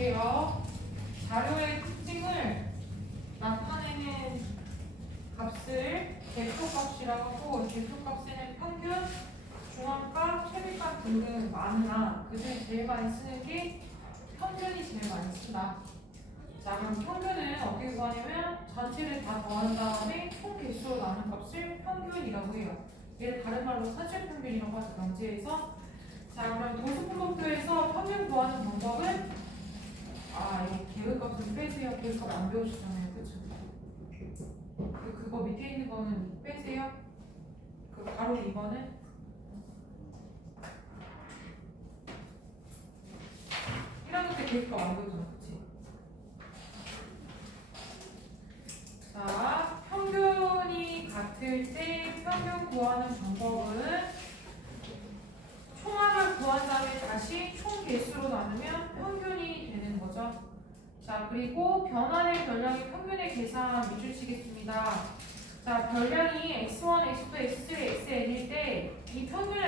볼게요. 자료의 특징을 나타내는 값을 대표값이라고 하고, 대표값에는 평균, 중앙값, 최대값 등등 많으나 그중에 제일 많이 쓰는 게 평균이 제일 많이 쓴다. 자, 그럼 평균은 어떻게 구하냐면 전체를 다 더한 다음에 총 개수로 나눈 값을 평균이라고 해요. 얘를 다른 말로 산출평균이라고 하죠. 명제에서. 자, 그럼 도수분목표에서 평균 구하는 방법은 이 계획값은 빼세요. 계획값 안 배우시잖아요. 그쵸? 그거 밑에 있는 거는 빼세요. 그 바로 이거는 1학년 때 계획값 안 배우잖아. 그치? 자, 평균이 같을 때 평균 구하는 방법은 총합을 구한 다음에 다시 총 개수로 나누면 평균이 되는 거죠. 자, 그리고 변환의 별량이 평균의 계산 밑줄 치겠습니다. 자, 별량이 x1, x2, x3, xn일 때 이 평균을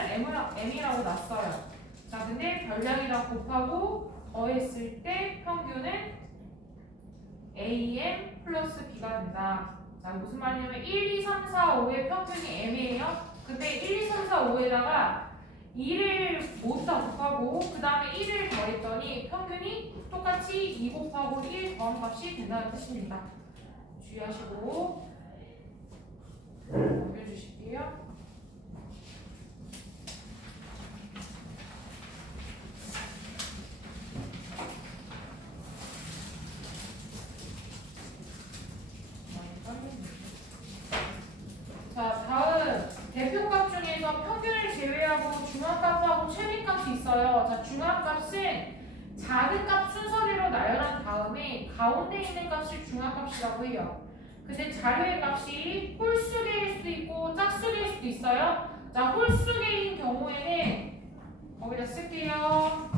m이라고 놨어요. 자, 근데 별량이랑 곱하고 더했을 때 평균은 am 플러스 b가 된다. 자, 무슨 말이냐면 1, 2, 3, 4, 5의 평균이 m이에요. 근데 1, 2, 3, 4, 5에다가 2를 모두 다 곱하고 그 다음에 1을 더했더니 평균이 똑같이 2 곱하고 1 더한 값이 된다는 뜻입니다. 주의하시고 넘겨주실게요. 자, 다음 대표값 중에서 평균을 제외하고 중앙값하고 최대값이 있어요. 자, 중앙값은 작은 값 순서대로 나열한 다음에 가운데 있는 값을 중앙값이라고 해요. 근데 자료의 값이 홀수개일 수도 있고 짝수개일 수도 있어요. 자, 홀수개인 경우에는 거기다 쓸게요.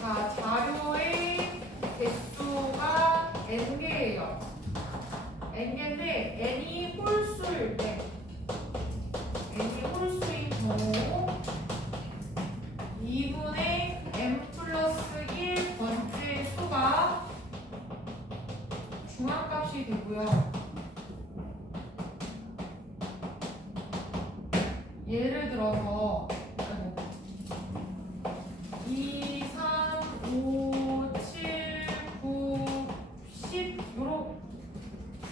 자, 자료의 개수가 n개예요. n개인데 n이 홀수일 때, n이 홀수인 경우 2분의 n 플러스 1 번째의 수가 중앙값이 되고요. 예를 들어서 2, 3, 5, 7, 9, 10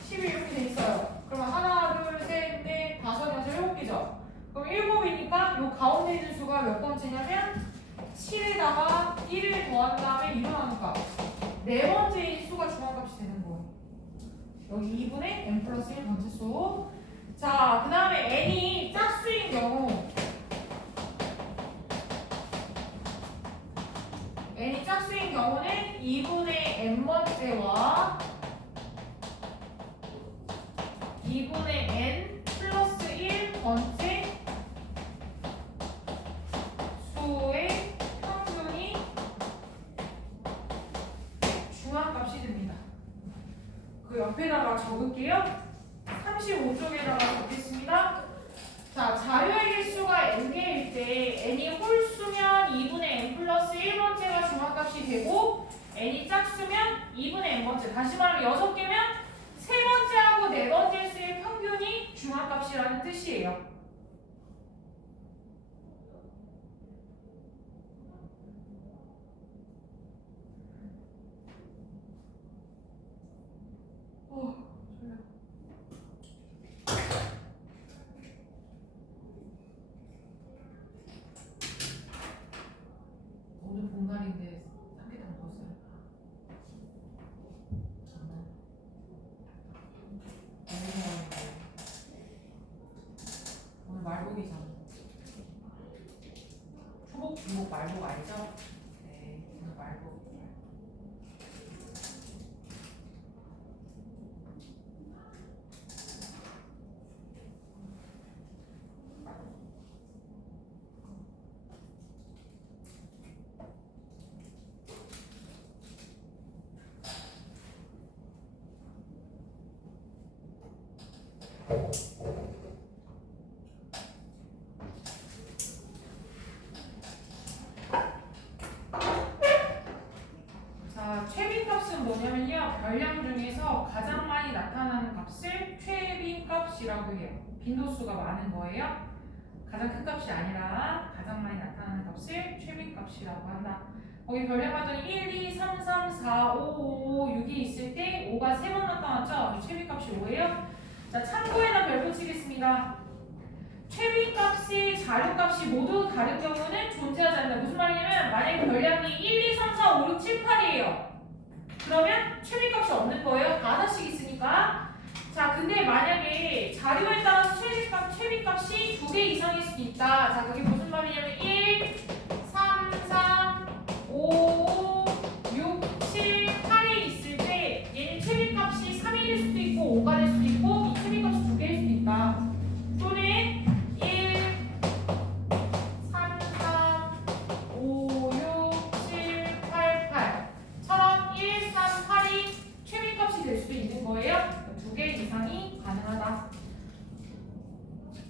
10이 이렇게 돼 있어요. 그러면 하나, 둘, 셋, 넷, 다섯, 여섯, 일곱 개죠. 그럼 7이니까 요 가운데 있는 수가 몇 번째냐면 7에다가 1을 더한 다음에 일어나는 값. 네 번째의 수가 중앙값이 되는 거예요. 여기 2분의 n 플러스 1 번째 수. 자, 그 다음에 n이 짝수인 경우 n이 짝수인 경우는 2분의 n 번째와 2분의 n 플러스 1 번째 수의 평균이 중앙값이 됩니다. 그 옆에다가 적을게요. 35쪽에다가 적겠습니다. 자, 자료의 개수가 n개일 때 n이 홀수면 2분의 n 플러스 1번째가 중앙값이 되고 n이 짝수면 2분의 n번째, 다시 말하면 6개면 세 번째하고 네 번째 수의 평균이 중앙값이라는 뜻이에요. 오늘 봄날인데 삼계탕 먹었어요. 오늘 말복이잖아. 초복, 중복, 말복 알죠? 네, 오늘 말복. 값은 뭐냐면요. 별량 중에서 가장 많이 나타나는 값을 최빈값이라고 해요. 빈도수가 많은 거예요. 가장 큰 값이 아니라 가장 많이 나타나는 값을 최빈값이라고 한다. 거기 별량 봤더니 1, 2, 3, 3, 4, 5, 5, 6이 있을 때 5가 3번 나타났죠? 최빈값이 5예요. 자, 참고에다 별표 치겠습니다. 최빈값이 자료값이 모두 다른 경우는 존재하지 않는다. 무슨 말이냐면 만약에 별량이 1, 2, 3, 4, 5, 6, 7, 8이에요. 그러면 최빈값이 없는 거예요. 다 하나씩 있으니까. 자, 근데 만약에 자료에 따라서 최빈값이 2개 이상일 수도 있다. 자, 그게 무슨 말이냐면 1, 3, 3, 5, 6, 7, 8이 있을 때 얘는 최빈값이 3일일 수도 있고 5가 될 수도 있고 이 최빈값이 2개일 수도 있다. 또는 1, 3, 3, 5, 6, 7, 8, 8처럼 1, 3, 8이 최빈값이 될 수도 있는 거예요. 2개 이상이 가능하다.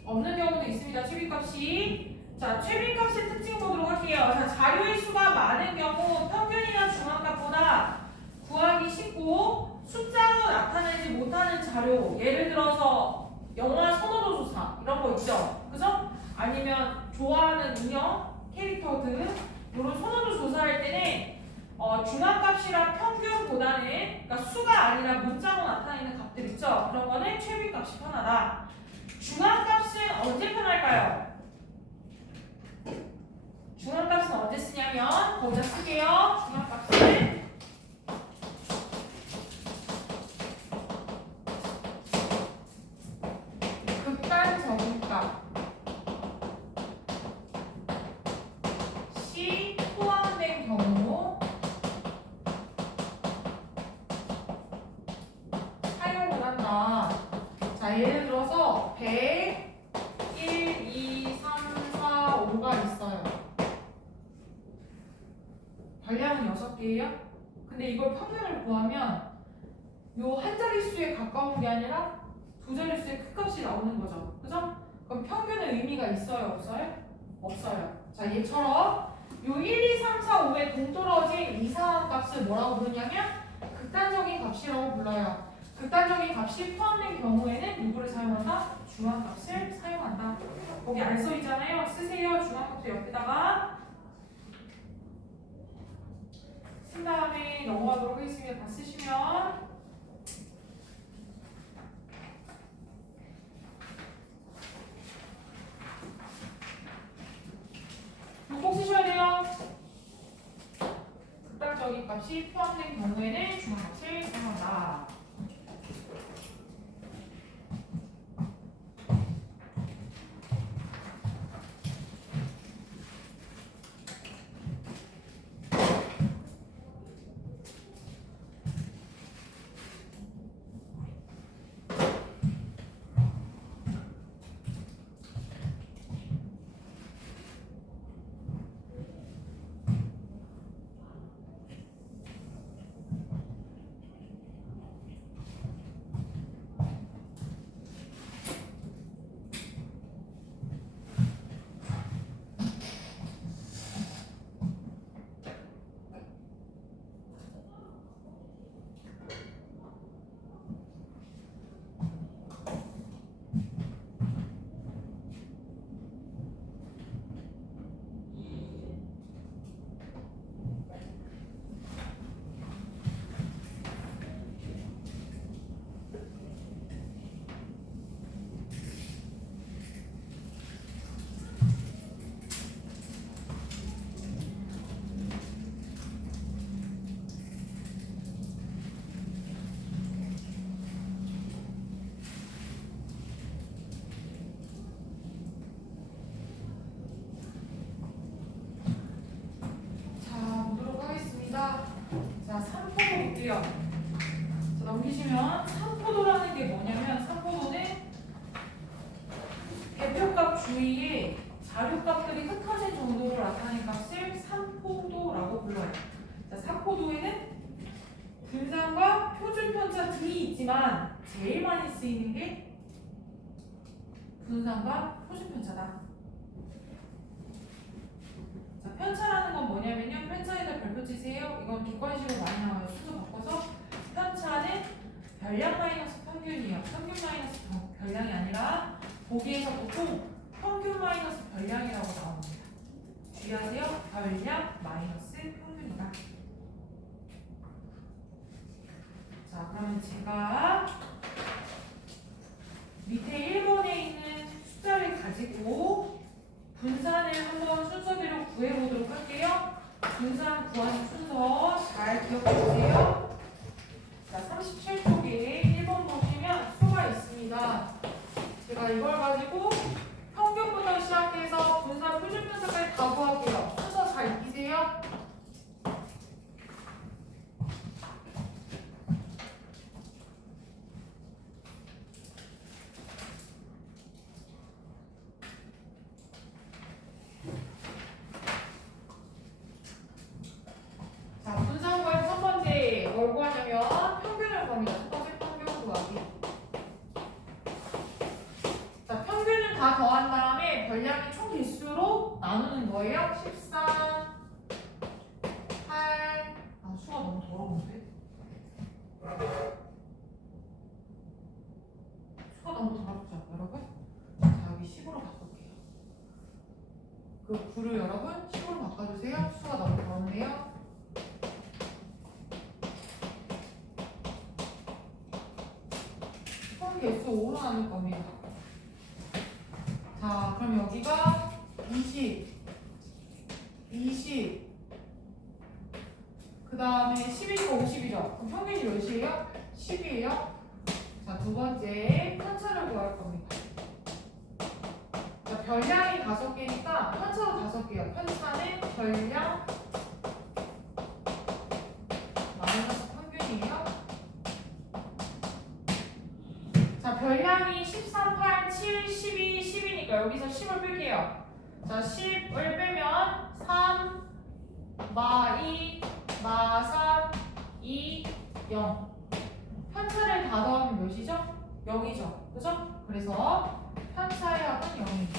없는 경우도 있습니다. 최빈값이. 자, 최빈값의 특징 보도록 할게요. 자, 자료의 수가 많은 경우 평균이나 중앙값보다 구하기 쉽고 숫자로 나타내지 못하는 자료, 예를 들어서 영화 선호도 조사 이런 거 있죠. 그죠? 아니면 좋아하는 인형, 캐릭터 등 이런 선호도 조사할 때는 중앙값이랑 평균보다는 그러니까 수가 아니라 문자로 나타내는 값들 있죠. 그런 거는 최빈값이 편하다. 중앙값은 언제 편할까요? 중앙값은 언제 쓰냐면 거기다 쓸게요. 중앙값은 극단적인 값이 포함된 경우 사용을 한다. 자, 예를 들어서 100, 1, 2, 3, 4, 5가 있어요. 별량은 6개예요. 근데 이걸 평균을 구하면 요 한 자릿수에 가까운 게 아니라 두 자릿수의 큰값이 나오는 거죠. 그죠? 그럼 평균의 의미가 있어요? 없어요? 없어요. 자, 얘처럼 요 1, 2, 3, 4, 5에 동떨어진 이상한 값을 뭐라고 부르냐면 극단적인 값이라고 불러요. 극단적인 값이 포함된 경우에는 누구를 사용한다? 중앙값을 사용한다. 거기 안 써있잖아요. 쓰세요. 중앙값을 옆에다가 쓴 다음에 넘어가도록 하겠습니다. 다 쓰시면 꼭 쓰셔야 돼요. 극단적인 값이 포함된 경우에는 중앙값을 사용한다. 자, 삼포도 볼게요. 자, 넘기시면 삼포도라는 게 뭐냐면 삼포도는 대표값 주위에 자료값들이 흩어진 정도로 나타낸 값을 삼포도라고 불러요. 자, 삼포도에는 분산과 표준편차 등이 있지만 제일 많이 쓰이는 게 분산과 표준편차다. 자, 편차라는 건 뭐냐면요. 편차에다 별표 치세요. 이건 객관식으로 많이 나와요. 순서 바꿔서 별량 마이너스 평균이에요. 평균 마이너스 별량이 아니라 보기에서 보통 평균 마이너스 별량이라고 나옵니다. 주의하세요. 별량 마이너스 평균이다. 자, 그러면 제가 밑에 1번에 있는 숫자를 가지고 분산을 한번 순서대로 구해보도록 할게요. 분산 구하는 순서 잘 기억해주세요. 자, 37쪽에 1번 보시면 수가 있습니다. 제가 이걸 가지고 평균부터 시작해서 분산, 표준 분산까지 다 구할게요. 순서 잘 익히세요. 자, 분산 구할 첫 번째 뭘 구하냐면 평균을 구합니다. 첫 번째 평균 구하기. 자, 평균을 다 더한 다음에 별량의 총 개수로 나누는 거예요. 13, 8. 아, 수가 너무 더러운데? 수가 너무 더럽죠, 여러분? 자, 여기 10으로 바꿀게요. 그 9를 여러분 10으로 바꿔주세요. 수가 너무 더럽네요. 총 개수 5로 나눌 겁니다. 자, 그럼 여기가 20, 그 다음에 10이니까 50이죠. 그럼 평균이 몇이에요? 10이에요. 자, 두 번째 편차를 구할 겁니다. 자, 별량이 5개니까 편차도 5개예요. 편차는 별량 마이너스 평균이에요. 자, 별량이 13, 8, 7, 12, 10이니까 여기서 10을 뺄게요. 자, 10을 빼면 3, 마 2, 마 3, 2, 0. 편차를 다 더하면 몇이죠? 0이죠. 그죠? 그래서 편차의 합은 0입니다.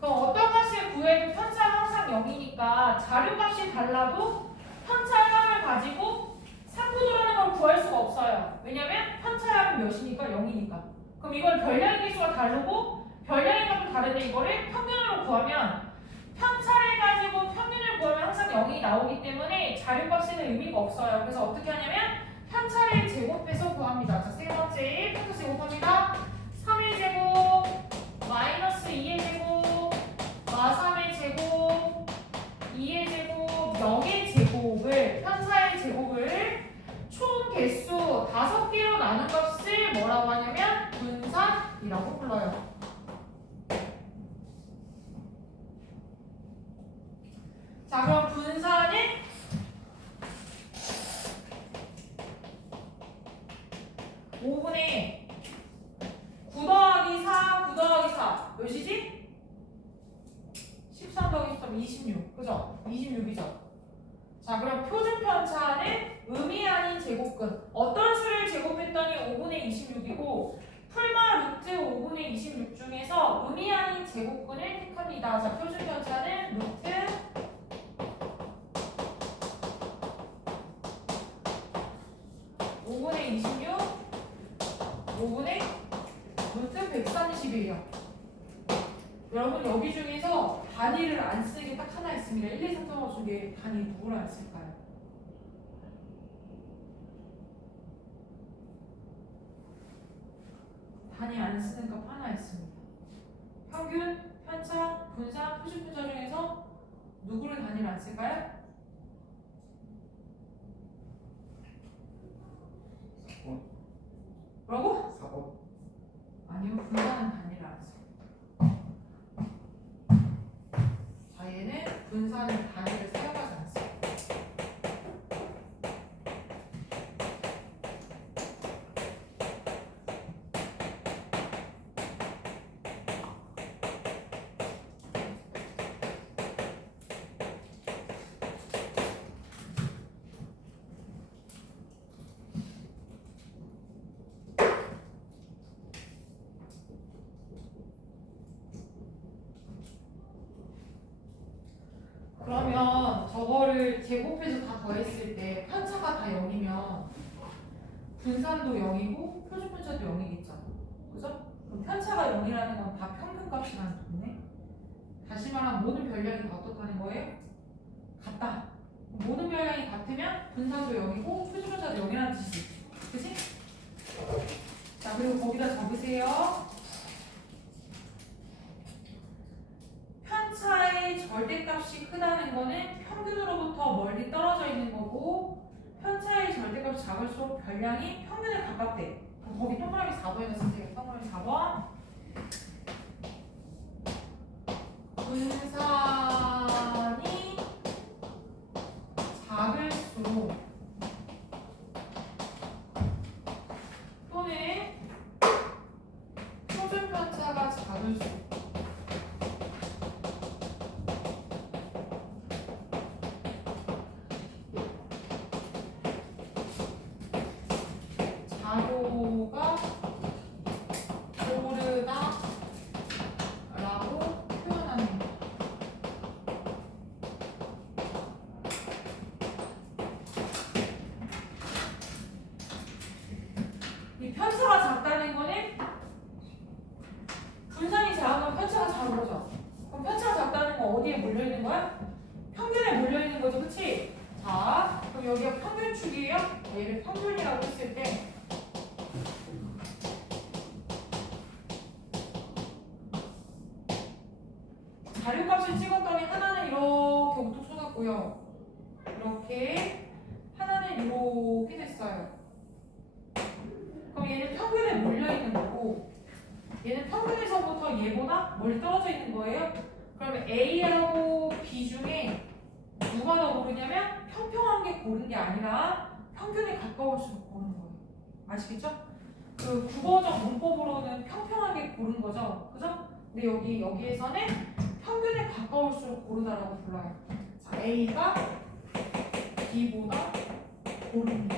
그럼 어떤 값을 구해도 편차가 항상 0이니까 자료값이 달라도 편차의 합을 가지고 3분으로는 걸 구할 수가 없어요. 왜냐면 편차의 합은 몇이니까? 0이니까. 그럼 이걸 별량의 개수가 다르고 별량의 값도 다른데 이거를 평균으로 구하면 편차를 가지고 평균을 구하면 항상 0이 나오기 때문에 자료값에는 의미가 없어요. 그래서 어떻게 하냐면 편차를 제곱해서 구합니다. 자, 세 번째 편차 제곱합니다. 3의 제곱 마이너스 2의 제곱 마 3의 제곱 2의 제곱 0의 제곱을 편차의 제곱을 총 개수 5개로 나눈 값을 뭐라고 하냐면 분산이라고 불러요. 자, 그럼 분산은 5분의 9 더하기 4, 9 더하기 4 몇이지? 13 더하기 13, 26. 그죠? 26이죠? 자, 그럼 표준 편차는 의미 아닌 제곱근. 어떤 수를 제곱했더니 5분의 26이고 풀마 루트 5분의 26 중에서 의미 아닌 제곱근을 택합니다. 자, 표준 편차는 루트 5분의 26, 5분의 루트 130이에요. 여러분 여기 중에서 단위를 안 쓰는 게 딱 하나 있습니다. 1, 2, 3, 4, 5 중에 단위 누구를 안 쓸까요? 단위 안 쓰는 값 하나 있습니다. 평균, 편차, 분산, 표준 편차 중에서 누구를 단위를 안 쓸까요? 4번. 뭐라고? 4번. 아니요, 분산은 단위를 안 써요. 자, 얘는 분산은 단위를 사용하지 않습니다. 그러면 저거를 제곱해서 다 더했을 때 편차가 다 0이면 분산도 0이고 표준편차도 0이겠죠. 그죠? 그럼 편차가 0이라는 건 다 평균값이라는 뜻이네. 다시 말하면 모든 별량이 다 어떻다는 거예요? 같다. 모든 별량이 같으면 분산도 0이고 표준편차도 0이라는 뜻이지. 그치? 자, 그리고 거기다 적으세요. 편차의 절대값이 크다는 거는 평균으로부터 멀리 떨어져 있는 거고, 편차의 절대값이 작을수록 별량이 평균에 가깝대. 그럼 거기 동그라미 4번에다 쓰세요. 동그라미 4번. 분산이 작을수록 또는 표준편차가 작을수록 자료가 고르다 라고 표현하는 거. 이 편차가 작다는 거는 분산이 작으면 편차가 작은 거죠. 그럼 편차가 작다는 건 어디에 몰려있는 거야? 평균에 몰려있는 거죠. 그치? 자, 그럼 여기가 평균축이에요? 얘를 평균이라고 했을 때 자료값을 찍었더니 하나는 이렇게 우뚝 솟았고요. 이렇게 하나는 이렇게 됐어요. 그럼 얘는 평균에 몰려있는 거고 얘는 평균에서부터 얘보다 멀리 떨어져 있는 거예요. 그러면 A하고 B 중에 누가 더 고르냐면 평평한 게 고른 게 아니라 평균에 가까울수록 고르는 거예요. 아시겠죠? 그 국어적 문법으로는 평평한 게 고른 거죠. 그죠? 근데 여기에서는 평균에 가까울수록 고르다라고 불러요. 자, A가 B보다 고릅니다.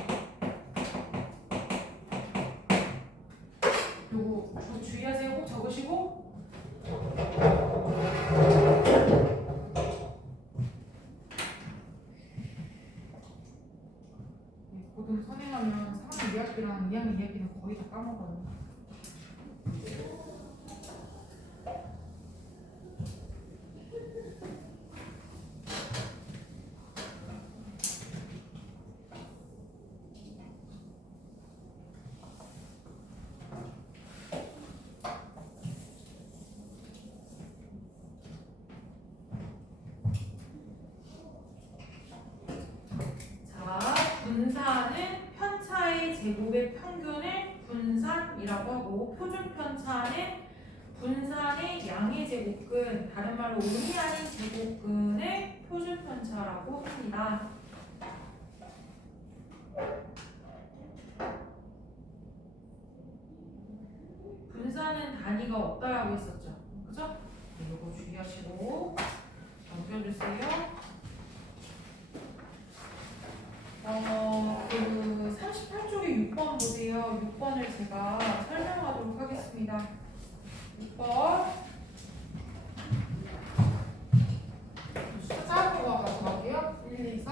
요거 좀 주의하세요. 꼭 적으시고. 고등 선행하면 3학년 2학기랑 2학년 2학기는 거의 다 까먹어요. 분산은 편차의 제곱의 평균을 분산이라고 하고 표준편차는 분산의 양의 제곱근, 다른 말로 운이 아닌 제곱근을 표준편차라고 합니다. 분산은 단위가 없다라고 했었죠. 그죠? 네, 이거 주의하시고 넘겨주세요. 그 38쪽에 6번 보세요. 6번을 제가 설명하도록 하겠습니다. 6번. 숫자 작은 거 가져갈게요. 1, 2, 3.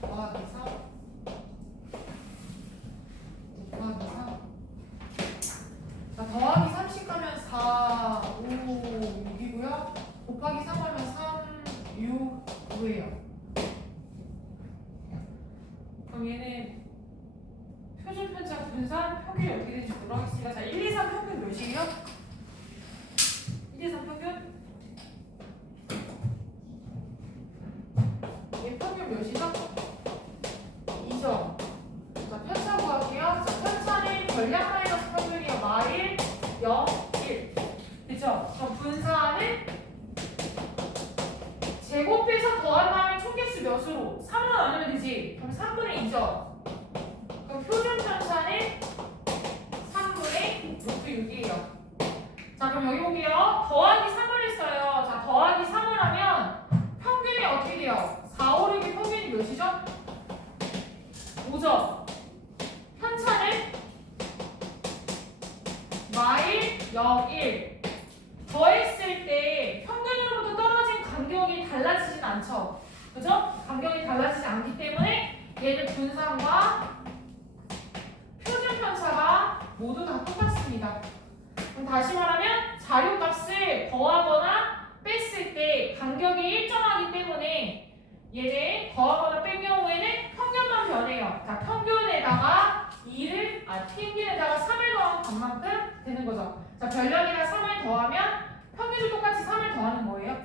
더하기 3. 더하기 3. 자, 더하기 30 가면 4, 5, 6이고요. 곱하기 3 하면 3, 6, 9예요. 그럼 얘는 표준편차 분산 평균이 어떻게 되는지 보도록 하겠습니다. 자, 1, 2, 3 평균 몇이에요? 1, 2, 3 평균? 얘 평균 몇이죠? 2점. 자, 편차 구할게요. 자, 편차는 전량 마이너스 평균이요. 마일 0, 1. 그쵸? 그럼 분산은 제곱해서 더한 다음에 총개수 몇으로? 3으로 나누면 되지. 그럼 3분의 2죠. 그럼 표준편차는 3분의 루트 6이에요. 자, 그럼 여기 볼게요. 더하기 3을 했어요. 자, 더하기 3을 하면 평균이 어떻게 돼요? 4, 5, 6의 평균이 몇이죠? 5죠. 편차는 마일 0, 1. 더했을 때 평균으로부터 떨어진 간격이 달라지진 않죠. 그죠? 간격이 달라지지 않기 때문에 얘는 분산과 표준 편차가 모두 다 똑같습니다. 그럼 다시 말하면 자료값을 더하거나 뺐을 때 간격이 일정하기 때문에 얘는 더하거나 뺀 경우에는 평균만 변해요. 자, 평균에다가 평균에다가 3을 더한 값만큼 되는 거죠. 자, 별량에다 3을 더하면 평균도 똑같이 3을 더하는 거예요.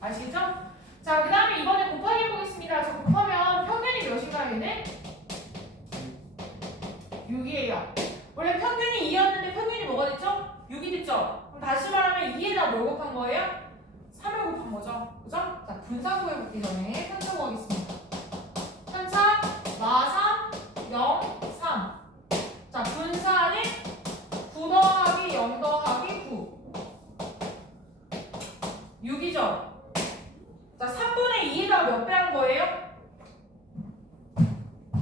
아시겠죠? 자, 그 다음에 이번에 곱하기 해보겠습니다. 자, 곱하면 평균이 몇인가요, 얘는? 6이에요. 원래 평균이 2였는데 평균이 뭐가 됐죠? 6이 됐죠? 그럼 다시 말하면 2에다 뭘 곱한 거예요? 3을 곱한 거죠. 그죠? 자, 분산 구해보기 전에 편차 구하겠습니다. 편차 마 3, 0, 3. 자, 분산은 9 더하기 0 더하기 9. 6이죠? 자, 3분의 2에다가 몇 배 한 거예요?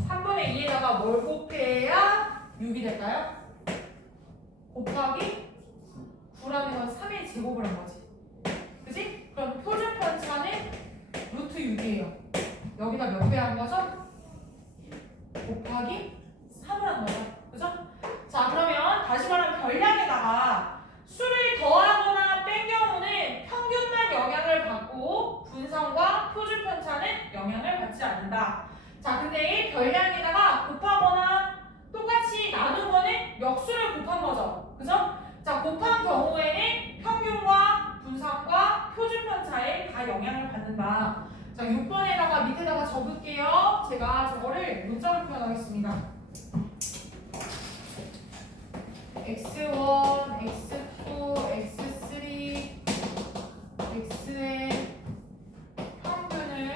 3분의 2에다가 뭘 곱해야 6이 될까요? 곱하기 9라는 건 3의 제곱을 한 거지. 그치? 그럼 표준 편차는 루트 6이에요. 여기다 몇 배 한 거죠? 곱하기 3을 한 거죠. 그죠? 자, 그러면 다시 말하면 별량에다가 수를 더하거나 뺀 경우는 평균만 영향을 받고 분산과 표준 편차는 영향을 받지 않는다. 자, 근데 별량에다가 곱하거나 똑같이 나눈 거는 역수를 곱한 거죠. 그죠? 자, 곱한 경우에는 평균과 분산과 표준 편차에 다 영향을 받는다. 자, 6번에다가 밑에다가 적을게요. 제가 저거를 문자로 표현하겠습니다. x1, x2, x3, x의 평균을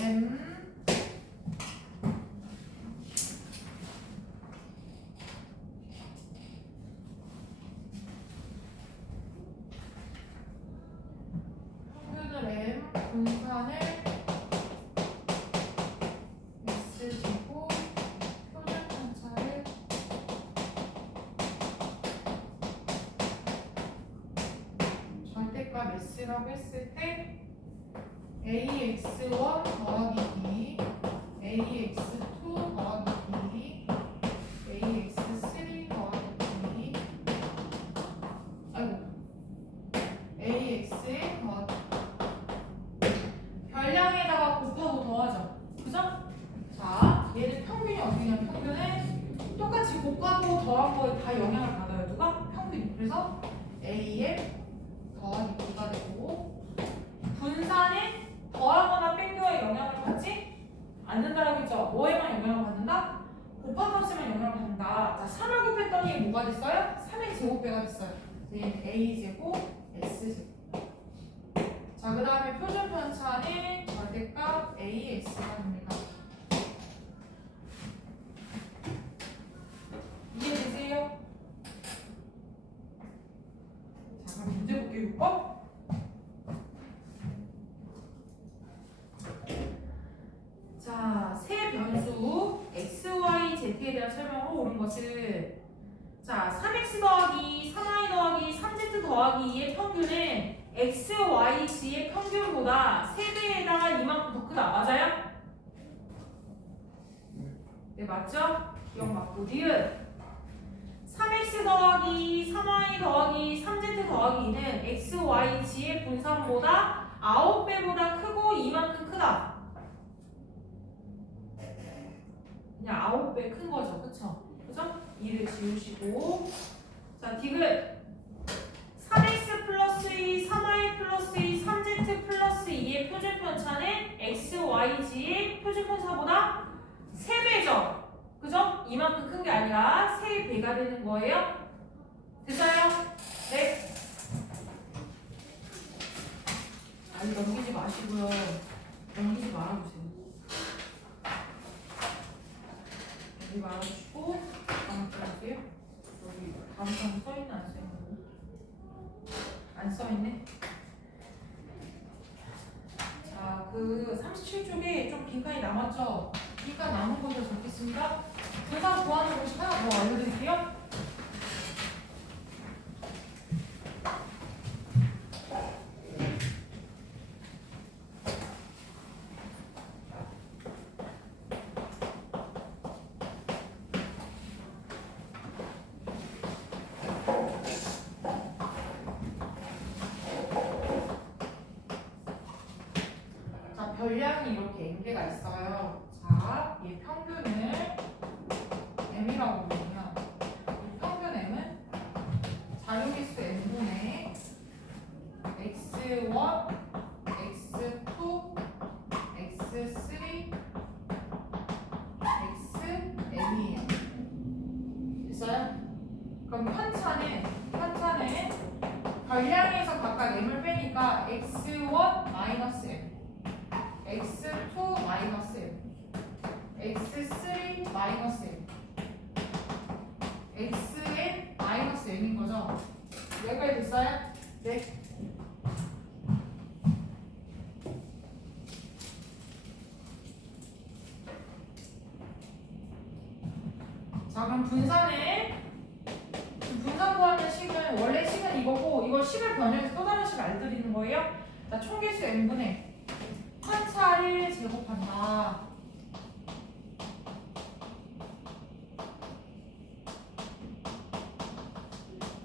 m 분산을 x제곱 표준 편차를 절대값 s라고 했을 때 ax1 더하기 b, ax2 더하기 b, ax3 더하기 b, 아이고, ax에 더하기 별량에다가 곱하고 더하죠. 그죠? 자, 얘는 평균이 어떻게 되냐면 평균은 똑같이 곱하고 더한 거에 다 영향을 받아요. 누가? 평균이. 그래서 A에 더하기 B가 되고 분산은 더하거나 뺀 거에 영향을 받지 않는다라고 했죠. 뭐에만 영향을 받는다? 곱한 값에만 영향을 받는다. 자, 3을 곱했더니 뭐가 됐어요? 3의 제곱배가 됐어요. 얘는 A제곱, S제곱. 자, 그 다음에 표준 편차는 절대값 AS가 됩니다. 이해되세요? 자, 그럼 문제 볼게요. 6번. 자, 세 변수 x, y, z에 대한 설명으로 옳은 것은 자, 3x 더하기 3y 더하기 3z 더하기 2의 평균은 x, y, z의 평균보다 3배에다가 이만큼 더 크다. 맞아요? 네, 맞죠? 기억 맞고. 니은 3x 더하기 3y 더하기 3z 더하기 2는 x, y, z의 분산보다 9배보다 크고 이만큼 크다. 그냥 9배 큰 거죠. 그쵸? 그죠? 2를 지우시고. 자, 디귿 3x 플러스 2, 3y 플러스 2, 3z 플러스 2의 표준 편차는 x, y, z의 표준 편차보다 3배죠? 그죠? 이만큼 큰 게 아니라 3배가 되는 거예요. 됐어요? 네. 아니, 넘기지 마시고요. 넘기지 말아보세요. 여기 말아주시고, 다음 볼게요. 여기 다음 장 써있나 안 써있나? 안 써있네. 자, 그 37쪽에 좀 빈칸이 남았죠? 빈칸 남은 것을 적겠습니다. 분산 구하는 방식 하나 더 알려드릴게요. x1, x2, x3, xn이에요. 됐어요? 그럼 편차는 결량에서 각각 m을 빼니까 x1 마이너스 m, x2 마이너스 m, x3 마이너스 m, xn 마이너스 m인 거죠? 여기까지 됐어요? 네. 자, 그럼 분산 구하는 식은 원래 식은 이거고 이거 식을 변형해서 또 다른 식을 알려드리는 거예요. 자, 총계수 n분의 편차를 제곱한다.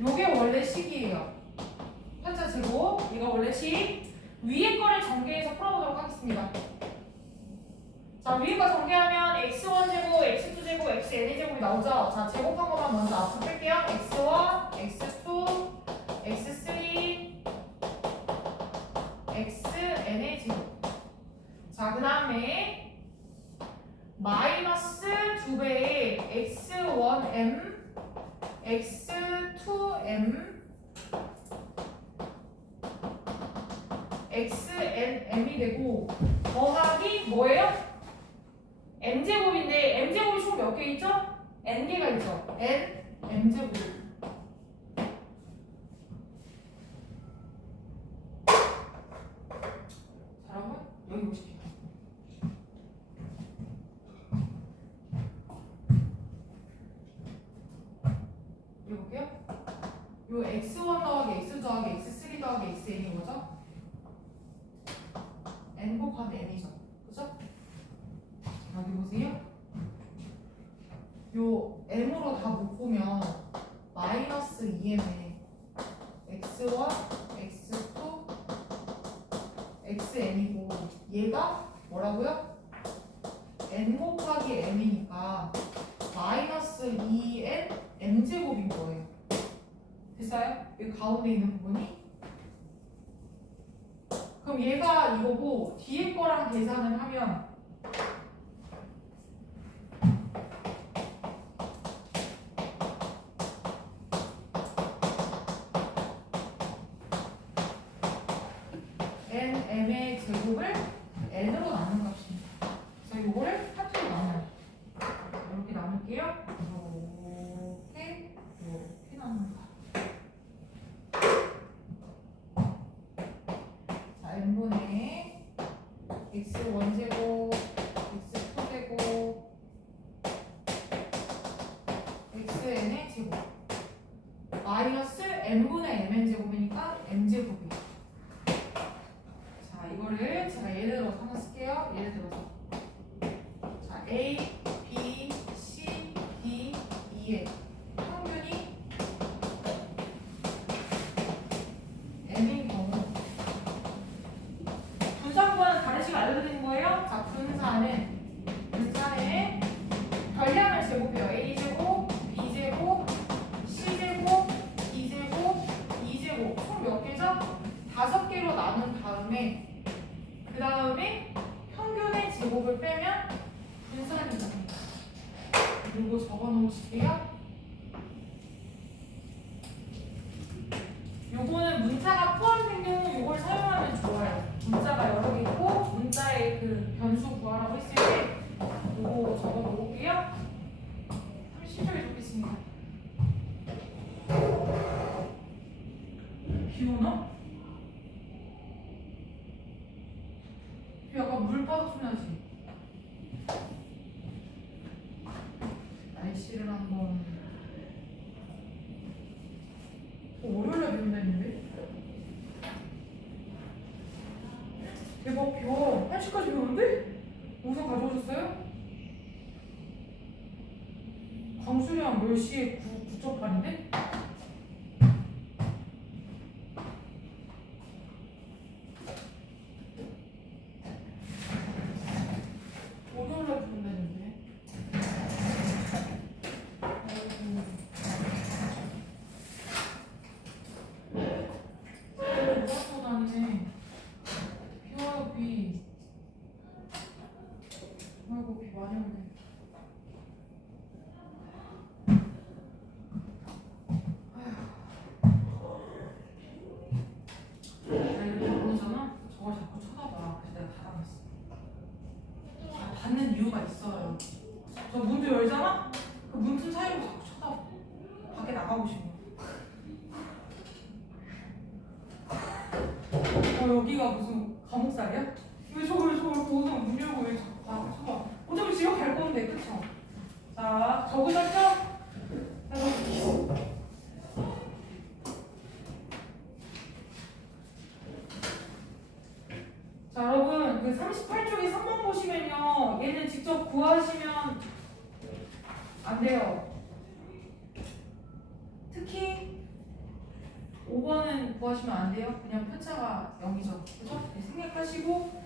요게 원래 식이에요. 편차 제곱 이거 원래 식. 위에 거를 전개해서 풀어보도록 하겠습니다. 자, 위에 거 전개하면 x1제곱, x2제곱, xn제곱이 나오죠? 자, 제곱한 것만 먼저 앞으로 뺄게요. x1, x2, x3, xn의 제곱. 자, 그 다음에 마이너스 2배의 x1m, x2m, xnm이 되고 더하기 뭐예요? m제곱인데 m제곱이 총 몇 개 있죠? n개가 있죠. m제곱. 잘하면 여기 오실게요. 여기 볼게요. 요 x1 더하기 x2 더하기 x3 더하기 xn인 거죠? n 곱하기 n이죠. 그죠? 여기 보세요. 요 m으로 다 묶으면 마이너스 2m에 x1, x2, xn이고 얘가 뭐라고요? n 곱하기 m이니까 마이너스 2n m제곱인 거예요. 됐어요? 여기 가운데 있는 부분이? 그럼 얘가 이거고 뒤에 거랑 계산을 하면 nm의 제곱을 n으로 나눈 값입니다. 그래서 이거를 파트로 나눠요. 이렇게 나눌게요. 이렇게 나눈다. 자, n분의 x1제곱, x2제곱, xn의 제곱 마이너스 n분의 mn제곱이니까 m제곱이에요. 자, 이거를 제가 예를 들어서 하나 쓸게요. 예를 들어서 자, A, B, C, D, E의 평균이 M인 경우 분산과는 다른 식을 알려드리는 거예요. 자, 분산의 결량을 제곱해요. A제곱, B제곱, C제곱, D제곱, E제곱 총 몇 개죠? 5개로 나눈 다음에 그 다음에 평균의 제곱을 빼면 분산이 됩니다. 이거 적어 놓으실게요. 요거는 문자가 포함된 경우 요걸 사용하면 좋아요. 문자가 여러 개 있고 문자의 그 변수 구하라고 했을 때 요거 적어 놓을게요. 한번 시작해 보겠습니다. 비 오나? 약간 물바닥 소리 나지? 날씨를 한번 월요일에 비 온다는데? 대박 비 와. 1시까지 비 오는데? 우산 가져오셨어요? 강수량 10시에 9.8인데? 월요일에 비 온다는데? 누가 또 다니네. 여기가 무슨 감옥살이야? 왜 저걸 거기서 문 열고 왜 자꾸 잠깐 어차피 집에 갈 건데 그쵸? 자 적으셨죠? 자, 자 여러분 그 38쪽에 3번 보시면요 얘는 직접 구하시면 안 돼요. 특히 5번은 구하시면 안 돼요. 그냥 편차가 0이죠. 그죠? 네, 생략하시고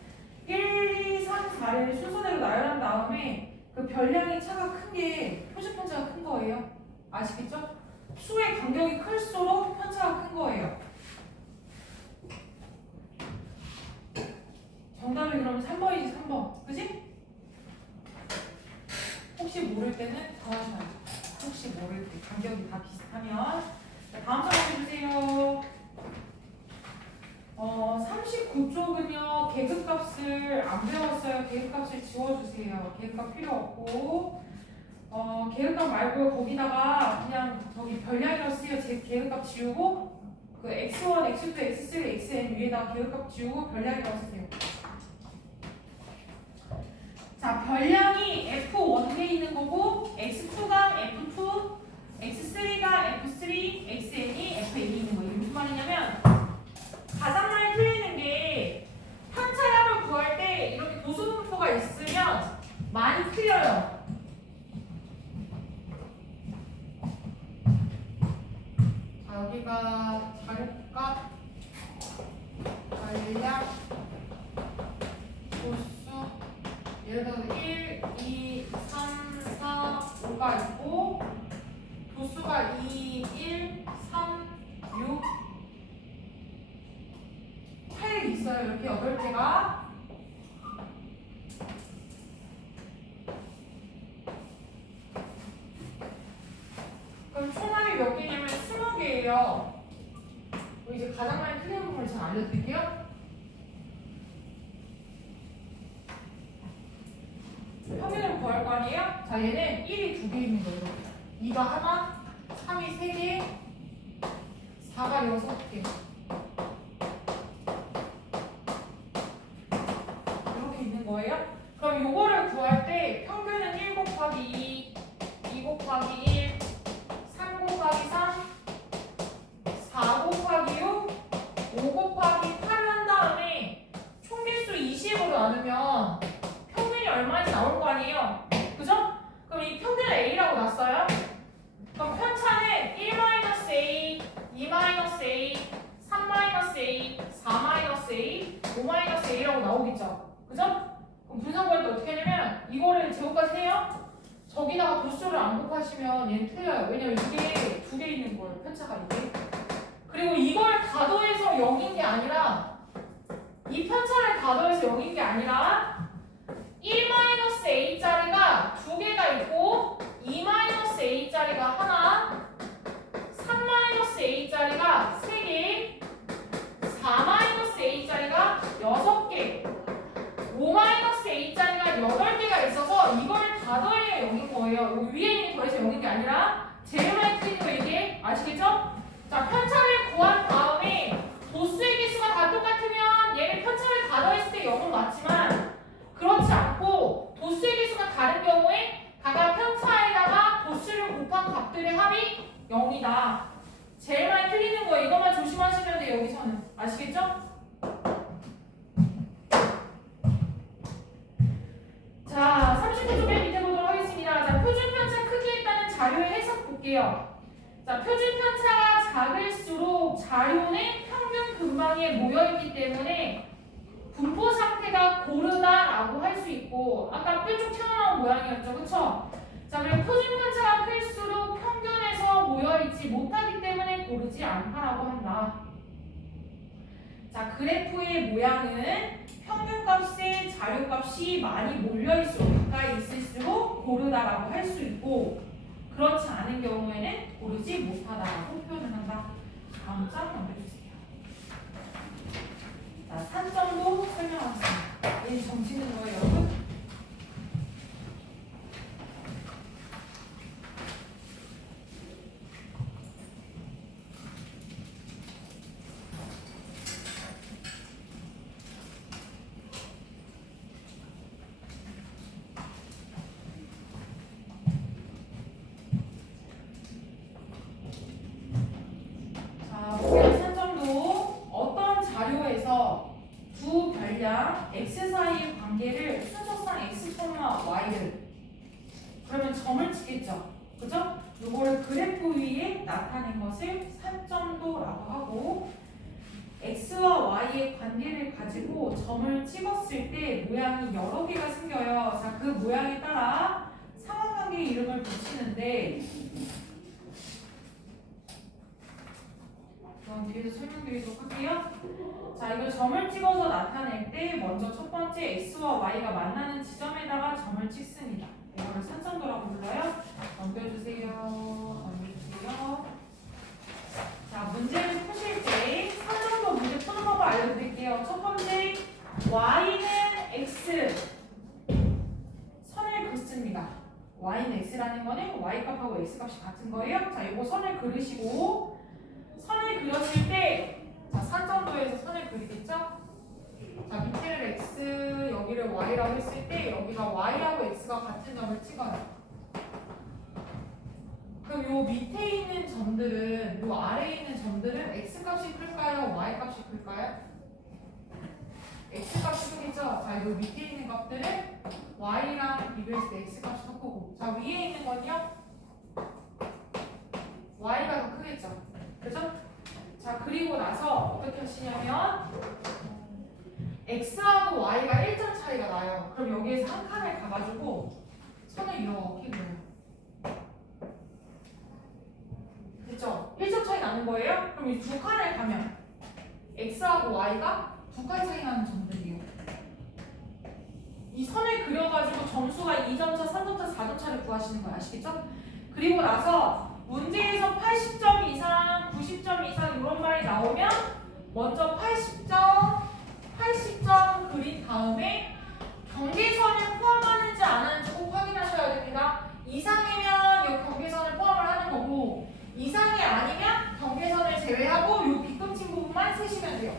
1, 2, 3, 4를 순서대로 나열한 다음에 그 별량이 차가 큰 게 표준 편차가 큰 거예요. 아시겠죠? 수의 간격이 클수록 편차가 큰 거예요. 정답이 그러면 3번이지 3번. 그지? 혹시 모를 때는 더 하셔야죠. 혹시 모를 때 간격이 다 비슷하면. 자, 다음 사람 해주세요. 39쪽은요 계급값을 안 배웠어요. 계급값을 지워주세요. 계급값 필요 없고 계급값 말고 거기다가 그냥 저기 별량이라고 쓰여 계급값 지우고 그 x1, x2, x3, xn 위에다가 계급값 지우고 별량이라고 쓰세요. 자 별량이 F1에 있는 거고 x2가 F2, x3가 F3, xn이 Fn에 있는 거예요. 이게 무슨 말이냐면 가장 많이 틀리는 게 편차량을 구할 때 이렇게 도수분포가 있으면 많이 틀려요. 자 여기가 자료값, 전략, 도수 예를 들어서 1, 2, 3, 4, 5가 있고 도수가 2, 1, 3, 6, 8 있어요. 이렇게 8개가. 그럼 총합이 몇 개냐면 20개예요. 이제 가장 많이 틀리는 부분을 제가 알려드릴게요. 평균을 구할 거 아니에요? 자 얘는 1이 2개 있는 거예요. 2가 하나, 3이 3개, 4가 6개. 이렇게 있는 거예요. 그럼 요거를 구할 때 평균은 1 곱하기 2, 2 곱하기 1, 3 곱하기 3, 4 곱하기 6, 5 곱하기 8을 한 다음에 총개수 20으로 나누면 평균이 얼마인지 나올 거 아니에요? 그죠? 그럼 이 평균을 A라고 놨어요? 그럼 편차는 1-A, 2-A, 3-A, 4-A, 5-A라고 나오겠죠? 그죠? 그럼 분산구할 때 어떻게 하냐면 이거를 제곱까지 해요? 저기다가 도수를 안 곱하시면 얘는 틀려요. 왜냐면 이게 2개 있는 거예요. 편차가 이게. 그리고 이걸 다 더해서 0인 게 아니라 이 편차를 다 더해서 0인 게 아니라 1-A짜리가 2개가 있고 2-A짜리가 하나, 3-A짜리가 3개, 4-A짜리가 6개, 5-A짜리가 8개가 있어서 이거를 다 더해야 0인 거예요. 여기 위에 있는 더해서 0인 게 아니라 제일 많이 틀린 거 이게 아시겠죠? 자 편차를 구한 다음에 도수의 개수가 다 똑같으면 얘를 편차를 다 더했을 때 0은 맞지만 그렇지 않고 도수의 개수가 다른 경우에 각각 편차에다가 도수를 곱한 값들의 합이 0이다. 제일 많이 틀리는 거예요. 이것만 조심하시면 돼요. 여기서는. 아시겠죠? 자, 39쪽 맨 밑에 보도록 하겠습니다. 자, 표준 편차 크기에 따른 자료의 해석 볼게요. 자, 표준 편차가 작을수록 자료는 평균 근방에 모여있기 때문에 분포 상태가 고르다라고 할 수 있고 아까 뾰족 튀어나온 모양이었죠. 그쵸? 자, 그리고 표준 편차가 클수록 평균에서 모여있지 못하기 때문에 고르지 않다라고 한다. 자, 그래프의 모양은 평균값에 자료값이 많이 몰려있을수록 가까이 있을수록 고르다라고 할 수 있고 그렇지 않은 경우에는 고르지 못하다라고 표현을 한다. 다음 장 넘겨주세요. 자, 산점도 설명하겠습니다. 이 점치는 거예요, 여러분. 이것을 산점도라고 하고 x와 y의 관계를 가지고 점을 찍었을 때 모양이 여러 개가 생겨요. 자, 그 모양에 따라 상관관계 이름을 붙이는데 그럼 뒤에서 설명드리도록 할게요. 자, 이걸 점을 찍어서 나타낼 때 먼저 첫 번째 x와 y가 만나는 지점에다가 점을 찍습니다. 이거를 산점도라고 불러요. 넘겨주세요. 넘겨주세요. 자, 문제를 푸실 때 산점도 문제 푸는 법을 알려드릴게요. 첫 번째, y는 x 선을 긋습니다. y는 x라는 거는 y 값하고 x 값이 같은 거예요. 자, 이거 선을 그리시고 선을 그렸을 때, 자, 산점도에서 선을 그리겠죠? 자, 밑에를 x, 여기를 y라고 했을 때 여기가 y하고 x가 같은 점을 찍어요. 그럼 요 밑에 있는 점들은, 요 아래에 있는 점들은 x 값이 클까요? y 값이 클까요? x 값이 크겠죠? 자, 요 밑에 있는 값들은 y랑 비교했을 때 x 값이 더 크고, 자, 위에 있는 건요? y가 더 크겠죠? 그죠? 자, 그리고 나서 어떻게 하시냐면 x하고 y가 1점 차이가 나요. 그럼 여기에서 한 칸을 가가지고 선을 이렇게 그려요. 됐죠? 1점 차이 나는 거예요? 그럼 이 두 칸을 가면 x하고 y가 두 칸 차이 나는 점들이에요. 이 선을 그려가지고 점수가 2점 차, 3점 차, 4점 차를 구하시는 거 아시겠죠? 그리고 나서 문제에서 80점 이상, 90점 이상 이런 말이 나오면 먼저 80점 그린 다음에 경계선을 포함하는지 안 하는지 꼭 확인하셔야 됩니다. 이상이면 이 경계선을 포함을 하는 거고 이상이 아니면 경계선을 제외하고 이 빗금친 부분만 세시면 돼요.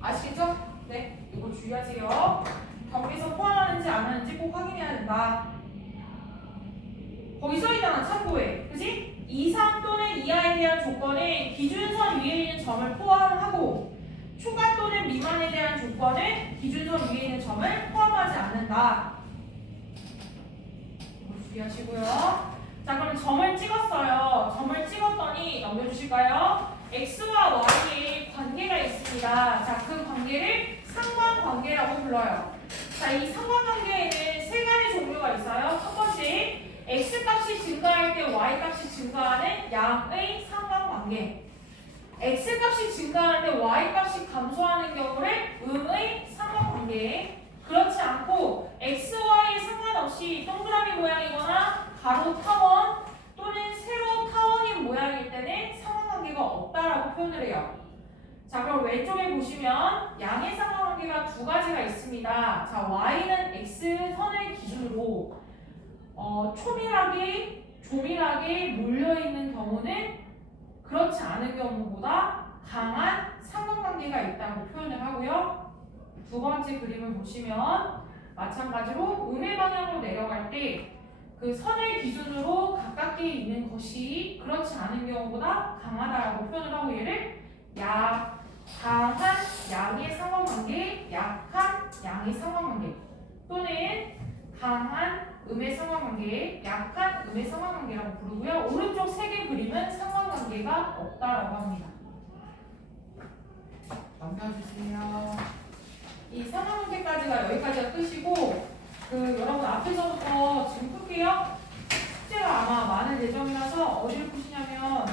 아시겠죠? 네, 이거 주의하세요. 경계선 포함하는지 안 하는지 꼭 확인해야 된다. 거기 써있잖아, 참고해. 그지? 이상 또는 이하에 대한 조건은 기준선 위에 있는 점을 포함하고 초과 또는 미만에 대한 조건은 기준선 위에 있는 점을 포함하지 않는다. 이거 주의하시고요. 자, 그럼 점을 찍었어요. 점을 찍었더니 넘겨주실까요? x와 y의 관계가 있습니다. 자, 그 관계를 상관관계라고 불러요. 자, 이 상관관계에는 세 가지 종류가 있어요. 첫 번째, x 값이 증가할 때 y 값이 증가하는 양의 상관관계. x 값이 증가할 때 y 값이 감소하는 경우를 음의 상관관계. 그렇지 않고 x, y에 상관없이 동그라미 모양이거나 가로 타원 또는 세로 타원인 모양일 때는 상관관계가 없다라고 표현을 해요. 자, 그럼 왼쪽에 보시면 양의 상관관계가 두 가지가 있습니다. 자, y는 x선을 기준으로 조밀하게 몰려있는 경우는 그렇지 않은 경우보다 강한 상관관계가 있다고 표현을 하고요. 두 번째 그림을 보시면 마찬가지로 음의 방향으로 내려갈 때 그 선을 기준으로 가깝게 있는 것이 그렇지 않은 경우보다 강하다라고 표현을 하고 얘를 강한 양의 상관관계, 약한 양의 상관관계 또는 강한 음의 상관관계, 약한 음의 상관관계라고 부르고요. 오른쪽 세 개 그림은 상관관계가 없다라고 합니다. 넘겨주세요. 이 상관관계까지가 여기까지가 끝이고 여러분 앞에서부터 지금 풀게요. 숙제가 아마 많을 예정이라서 어디를 푸시냐면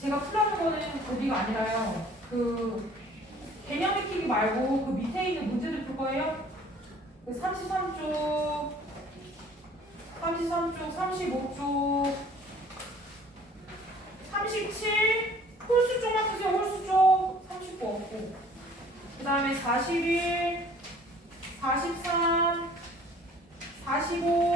제가 풀라는 거는 거기가 아니라요. 개념 익히기 말고 그 밑에 있는 문제들 풀 거예요. 33쪽, 35쪽, 37, 홀수 쪽만 푸세요. 홀수 쪽 39 없고 그 다음에 41, 43, 45,